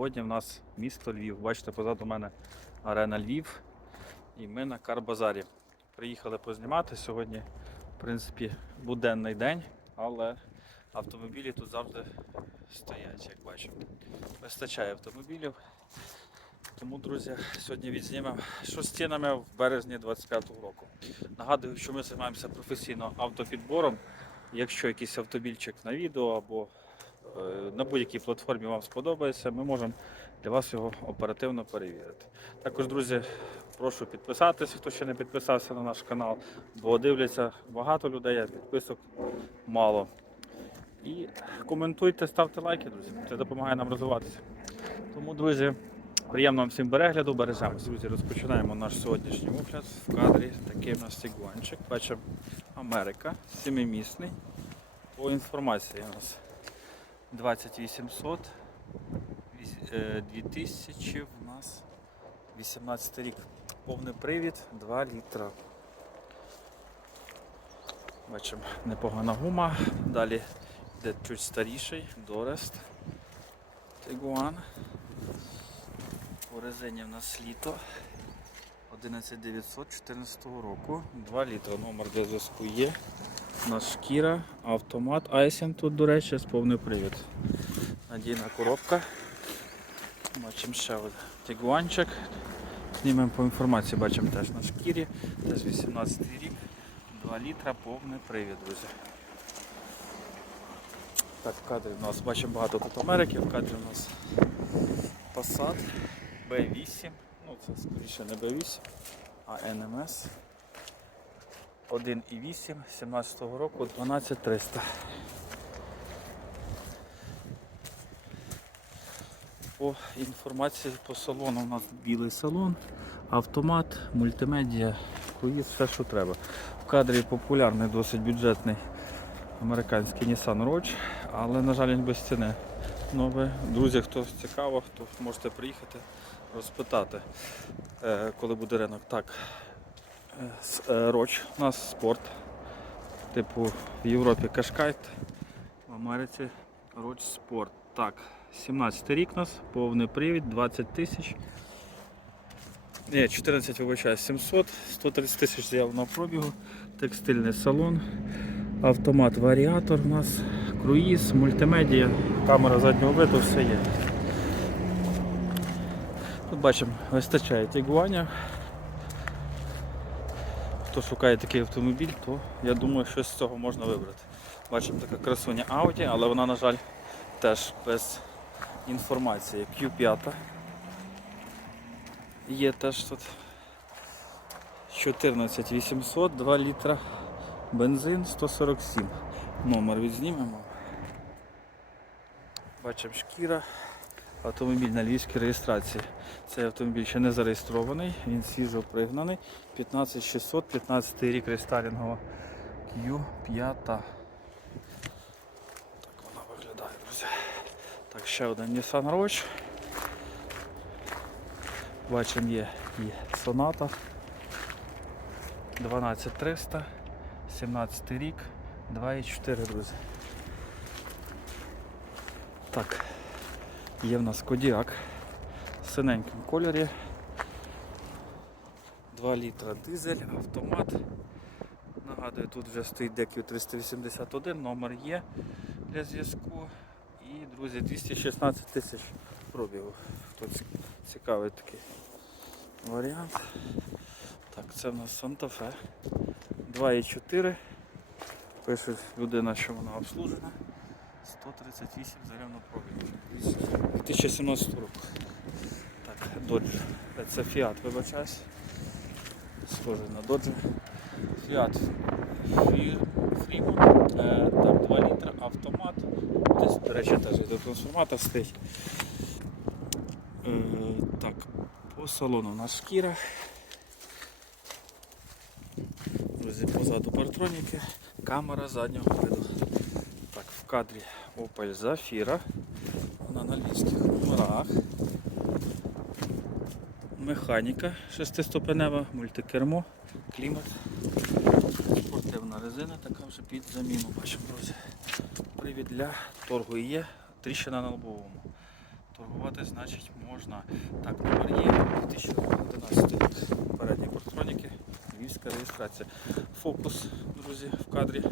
Сьогодні в нас місто Львів. Бачите, позаду мене арена Львів. І ми на Карбазарі. Приїхали познімати. Сьогодні, в принципі, буденний день, але автомобілі тут завжди стоять, як бачимо. Вистачає автомобілів. Тому, друзі, сьогодні відзнімемо, що з цінами в березні 25-го року. Нагадую, що ми займаємося професійно автопідбором. Якщо якийсь автомобільчик на відео або на будь-якій платформі вам сподобається, ми можемо для вас його оперативно перевірити. Також, друзі, прошу підписатися, хто ще не підписався на наш канал, бо дивляться багато людей, а підписок мало. І коментуйте, ставте лайки, друзі. Це допомагає нам розвиватися. Тому, друзі, приємного всім перегляду, бережемося. Друзі, розпочинаємо наш сьогоднішній огляд. В кадрі такий у нас тігуанчик. Бачимо Америка, семимісний. По інформації у нас 20800, віс- е, 2000 в нас 18 рік. Повний привід 2 літра. Бачимо непогана гума. Далі йде чуть старіший Дорест. Тигуан. По резині в нас літо 11914 року. 2 літра. Номер для зв'язку є. Нас шкіра, автомат, айсен тут, до речі, з повний привід. Надійна коробка. Бачимо ще один тігуанчик. Знімемо по інформації, бачимо теж на шкірі. Теж 18 рік. 2 літра, повний привід, друзі. Так, в кадрі у нас бачимо багато тут Америки, в кадрі у нас Passat B8. Ну це скоріше не B8, а NMS. 1,8 17-го року 12300. По інформації по салону у нас білий салон, автомат, мультимедіа, круїз, все що треба. В кадрі популярний, досить бюджетний американський Nissan Roach, але, на жаль, він без ціни. Ну, друзі, хто цікаво, то можете приїхати розпитати, е, коли буде ринок. Так, е, е, Roach у нас спорт. Типу в Європі Кашкайт, в Америці Roach Sport. Так, 17 рік у нас, повний привід, 20 тисяч. Ні, 14 вибачаю, 700, 130 тисяч заявленого пробігу, текстильний салон. Автомат варіатор у нас, круїз, мультимедіа, камера заднього виду, все є. Тут бачимо, вистачає тігуаня. Хто шукає такий автомобіль, то я думаю, щось з цього можна вибрати. Бачимо така красуня Audi, але вона, на жаль, теж без інформації. Q5. Є теж тут 14800, 2 літра бензин 147. Номер відзнімемо. Бачимо шкіра. Автомобіль на львівській реєстрації. Цей автомобіль ще не зареєстрований, він свіжо пригнаний. 15600, 15 рік рестайлінгова Q5. Так вона виглядає, друзі. Так, ще один Nissan Roach. Бачимо є, є Sonata 12300, 17 рік, 2,4, друзі. Так, є в нас Кодіак в синенькому кольорі. 2 літра дизель, автомат. Нагадую, тут вже стоїть DQ 381, номер є для зв'язку. І, друзі, 216 тисяч пробігу. Хто цікавий такий варіант. Так, це в нас Санта-Фе. 2,4. Пише людина, що вона обслужена. 138 зарядно пробігу. 2017 року. Так, Dodge. Це Fiat, вибачаюсь. Схоже на Dodge. Fiat Freedom. Е, Там 2 літра автомат. Десь, до речі, теж до трансформатор стоїть. Е, Так, по салону у нас шкіра. Друзі, позаду партроніки, камера заднього виду. В кадрі Opel Zafira. Вона на львівських номерах. Механіка шестиступенева, мультикермо, клімат. Спортивна резина, така вже під заміну, бачимо, друзі. Привід для торгу є. тріщина на лобовому. Торгувати, значить, можна. Так, номер є 2011 рік. Передні партроніки, львівська реєстрація. Фокус, друзі, в кадрі.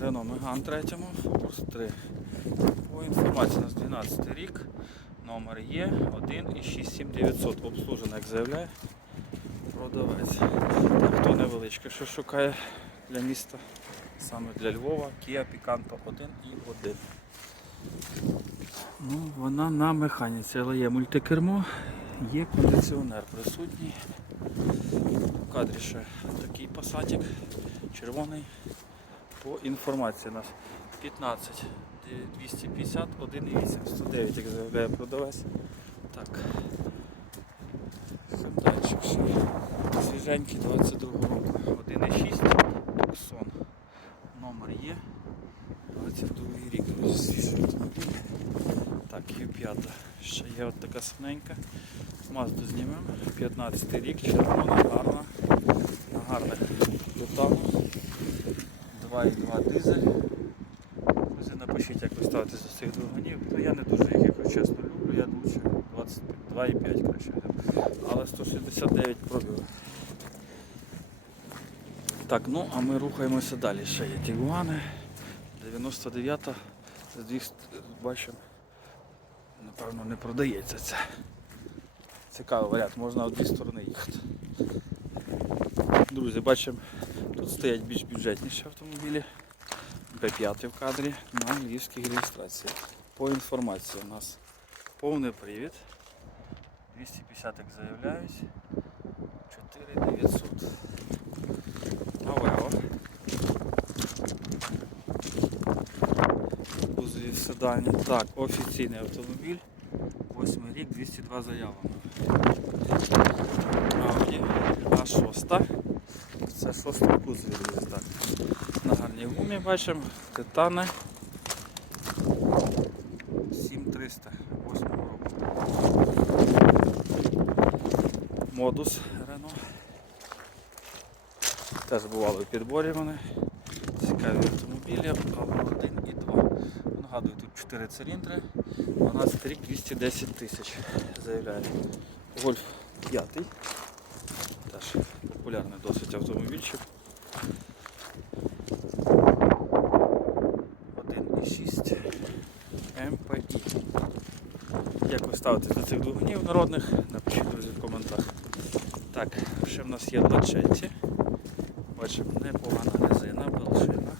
Renault Megane 3, Фокус 3. По інформації у нас 12 рік. Номер є 1,67900. Обслужено, як заявляє продавець. Так, хто невеличкий, що шукає для міста, саме для Львова, Kia Picanto 1 і 1. Ну, вона на механіці, але є мультикермо, є кондиціонер присутній. В кадрі ще такий пасатик, червоний. По інформації у нас 15 250 1,8 109, як заявляє продавець. Так. Хендайчик. Свіженький 22 року. 1,6 Tucson. Номер є. 22 рік. Так, Q5. Ще є от така синенька. Мазду знімемо. 15 рік, червона, гарна. На гарних деталях. 2,2 дизель. Друзі, ставитесь до цих двигунів. Ну, я не дуже їх, якщо чесно, люблю, я лучше 22,5 краще. Але 169 пробів. Так, ну а ми рухаємося далі. Ще є Тігуани. 99-та. З двох ст- бачимо. Напевно, не продається це. Цікавий варіант, можна в дві сторони їхати. Друзі, бачимо, тут стоять більш бюджетніші автомобілі. Б5 в кадрі на львівській реєстрації. По інформації у нас повний привід. 250 як заявляють. 4900. Авео. Кузові седані. Так, офіційний автомобіль. 8 рік, 202 заявами. Audi А6. Це шостий кузові, так. На гумі бачимо. Титани. 7300 8 року. Модус Рено. Теж бували в підборі вони. Цікаві автомобілі, але один і два. Нагадую, тут 4 циліндри, 12 рік 210 тисяч заявляє. Гольф 5. Теж популярний досить автомобільчик. 1,6 МПІ. Як ви ставитесь до цих двигунів народних? Напишіть, друзі, в коментах. Так, ще в нас є лачеті. Бачимо, непогана резина, белшина.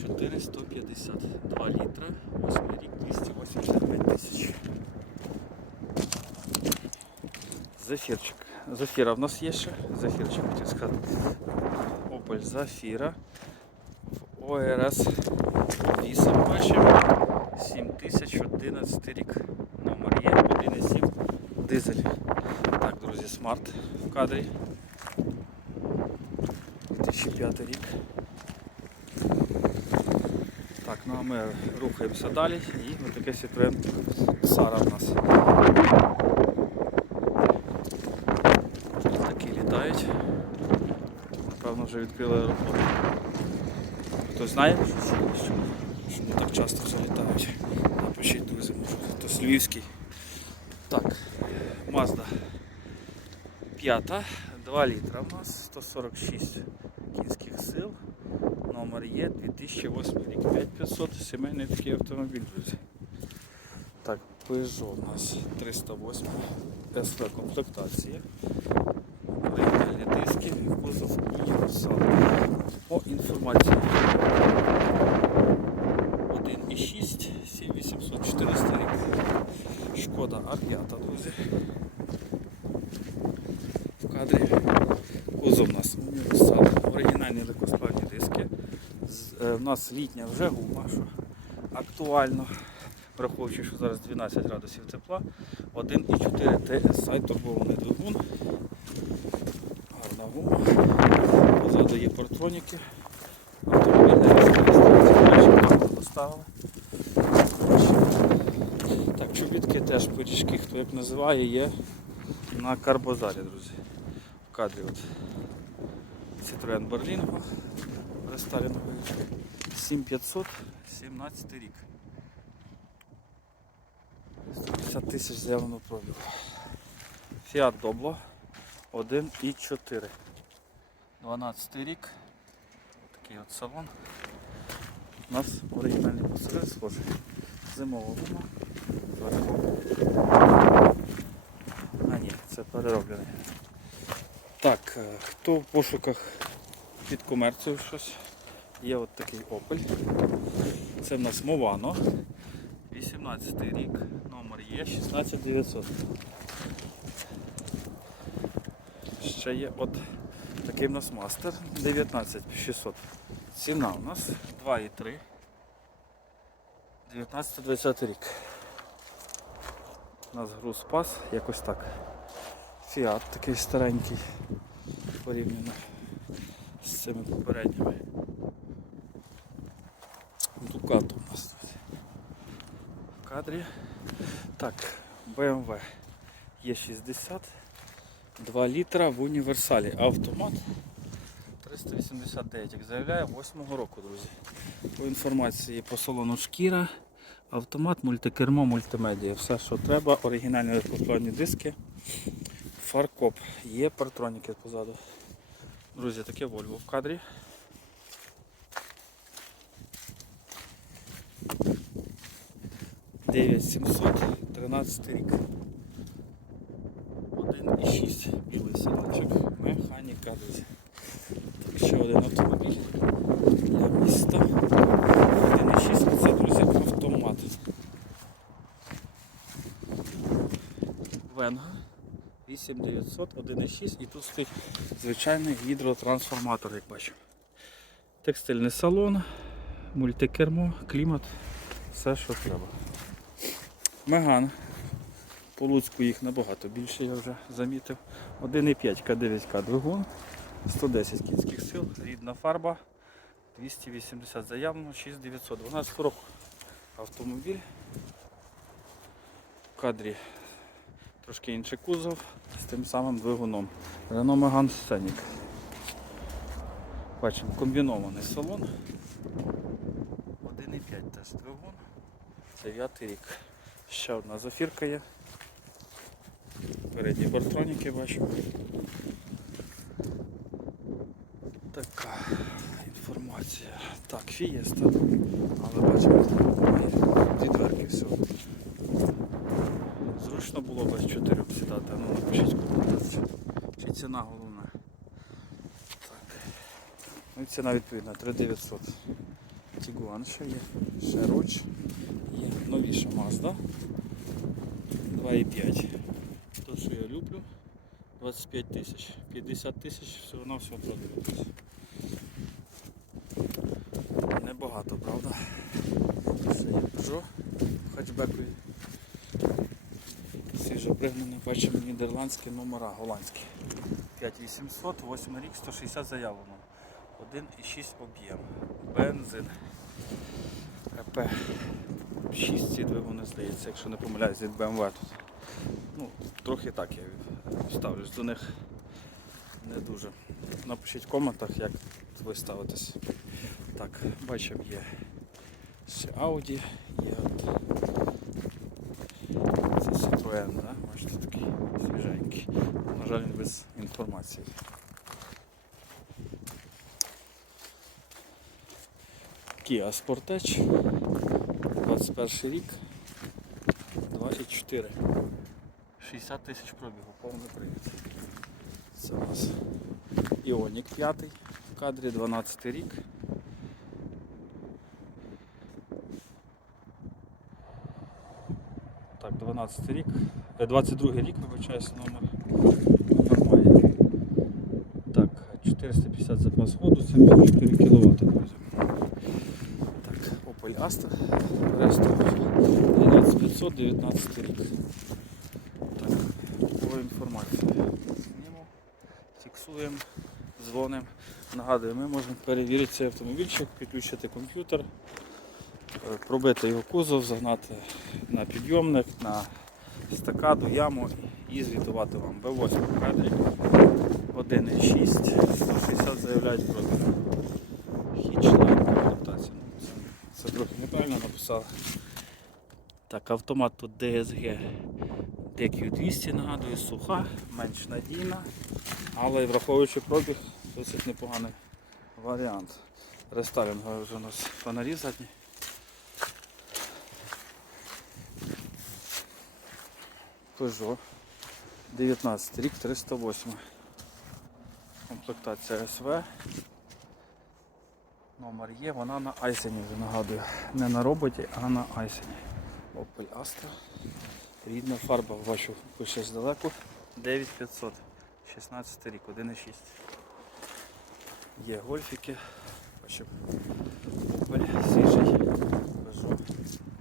452 літра, 8 рік 285 тисяч. Зефірчик. Зефіра в нас є ще. Зефірчик хотів сказати. Opel Zafira. В ОРС 8 бачимо. 7011 рік. Є 1,7 дизель. Так, друзі, смарт в кадрі. 2005 рік. Так, ну а ми рухаємося далі і ось таке Citroen Сара в нас. Такі літають. Напевно вже відкрили аеропорт. Хтось знає, що, що, що не так часто вже літають. Напишіть, друзі, може хтось львівський. Так, Mazda п'ята, 2 літра у нас, 146 кінських сил. Номер є 2008 рік, 5500, сімейний такий автомобіль, друзі. Так, Peugeot у нас 308 СВ комплектація. Оригінальні диски, кузов універсал. По інформації 1,6, 7800, 400 рік. Шкода А5, друзі. В кадрі кузов у нас універсал, оригінальні легкосплавні диски. З- е, В нас літня вже гума, що актуально, враховуючи, що зараз 12 градусів тепла, 1,4 TSI турбований двигун. Гарна гума. Позаду є портроніки. Автомобільна реєстрація поставили. Так, чобітки теж пиріжки, хто як називає, є на карбозарі, друзі. В кадрі от Citroen Berlingo рестайлінговий 7500, 17 рік. 150 тисяч заявленого пробігу. Fiat Doblo 1,4. 12 рік. Такий от салон. У нас оригінальний посеред схожий. Зимова гума. А ні, це перероблений. Так, е, хто в пошуках під комерцію щось? Є от такий Opel. Це в нас Movano. 18 рік, номер є 16900. Ще є от такий в нас мастер 19600. Ціна у нас 2,3. 19-20 рік. У нас груз пас, якось так. Фіат такий старенький порівняно з цими попередніми. Дукато у нас тут. В кадрі. Так, BMW Е60 2 літра в універсалі. Автомат 389, як заявляє, 8 року, друзі. По інформації по салону шкіра, автомат, мультикермо, мультимедія. Все, що треба, оригінальні електронні диски, фаркоп. Є партроніки позаду. Друзі, таке Volvo в кадрі. Дев'ять сімсот, 13 рік. 1,6 білий салончик, механіка, друзі. Так, ще один автомобіль для міста. 1,6 це, друзі, автомат. Венга 8900, 1,6 і тут стоїть звичайний гідротрансформатор, як бачимо. Текстильний салон, мультикермо, клімат, все що треба. Меган. По Луцьку їх набагато більше, я вже замітив. 1,5 К9К двигун, 110 кінських сил, рідна фарба, 280 заявлено, 6900. 12 року автомобіль. В кадрі трошки інший кузов з тим самим двигуном. Renault Megane Scenic. Бачимо комбінований салон. 1,5 теж двигун. 9 рік. Ще одна зафірка є. Передні бортроніки бачимо. Така інформація. Так, фієста. Але бачимо, дві дверки всього. Зручно було без чотирьох сідати, а ну напишіть. Чи ціна головна. Так. Ну і ціна відповідна 3900. Тігуан ще є. Ще Роч. Є новіша Mazda. 2,5. То, що я люблю. 25 тисяч. 50 тисяч все одно все продивитися. Небагато, правда? Це є Peugeot в. Свіже пригнані, бачимо нідерландські номера, голландські. 5800, 8 рік, 160 заявлено. 1,6 об'єм. Бензин. РП 6 ці двигуни здається, якщо не помиляюсь, від BMW тут. Ну, трохи так я ставлюсь до них не дуже. Напишіть в коментах, як ви ставитесь. Так, бачимо, є ще Audi, є от да? бачите, такий свіженький. На жаль, він без інформації. Kia Sportage 21 рік 2,4 60 тисяч пробігу, повний привід. Це у нас Іонік 5 в кадрі 12 рік. Так, 12 рік. е, 22 рік, вибачаюся, номер. Номер має. Так, 450 запас ходу, 74 кВт, друзі. Так, Opel Astra. Решта 12500, 19 рік. Так, по інформації. Знімемо, фіксуємо, дзвонимо. Нагадую, ми можемо перевірити цей автомобільчик, підключити комп'ютер, е, пробити його кузов, загнати на підйомник, на стакаду, яму і звітувати вам. b 8 кадрі 1,6, 160 заявляють про хічна адаптація. Це трохи неправильно написали. Так, Автомат тут DSG DQ200, нагадую, суха, менш надійна, але враховуючи пробіг, досить непоганий варіант. Рестайлінговий вже у нас фонарі задні. Peugeot 19 рік 308. Комплектація СВ. Номер є, вона на Айсені вже нагадую. Не на роботі, а на Айсені. Opel Astra. Рідна фарба, бачу, пише здалеку. 9500. 16 рік, 1,6. Є гольфіки. Бачу. Opel, свіжий, Peugeot,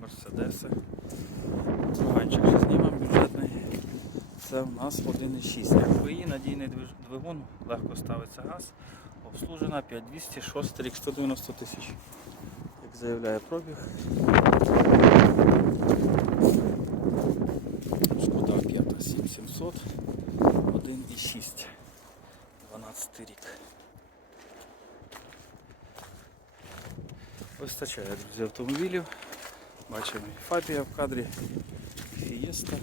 Мерседеси. Ганчик ще. Це в нас 1,6. МВІ, надійний двигун, легко ставиться газ. Обслужена 5200, 6 рік, 190 тисяч. Як заявляє пробіг. Шкода 5 7700, 1,6. 12 рік. Вистачає, друзі, автомобілів. Бачимо і Фабія в кадрі, Фієста,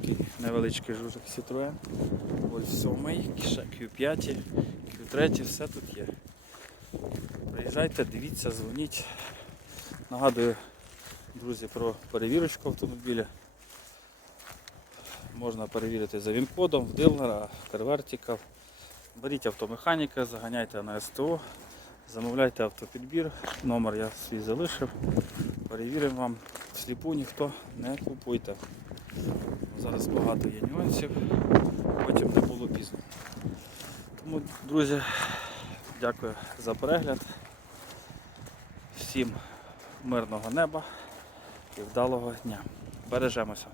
такий невеличкий жужик Citroen, Golf 7, ще Q5, Q3, все тут є. Приїжджайте, дивіться, дзвоніть. Нагадую, друзі, про перевірочку автомобіля. Можна перевірити за він-кодом в дилера, в Carvertical. Беріть автомеханіка, заганяйте на СТО, замовляйте автопідбір, номер я свій залишив. Перевіримо вам. Сліпу ніхто не купуйте. Зараз багато є нюансів, потім не було пізно. Тому, друзі, дякую за перегляд. Всім мирного неба і вдалого дня. Бережемося.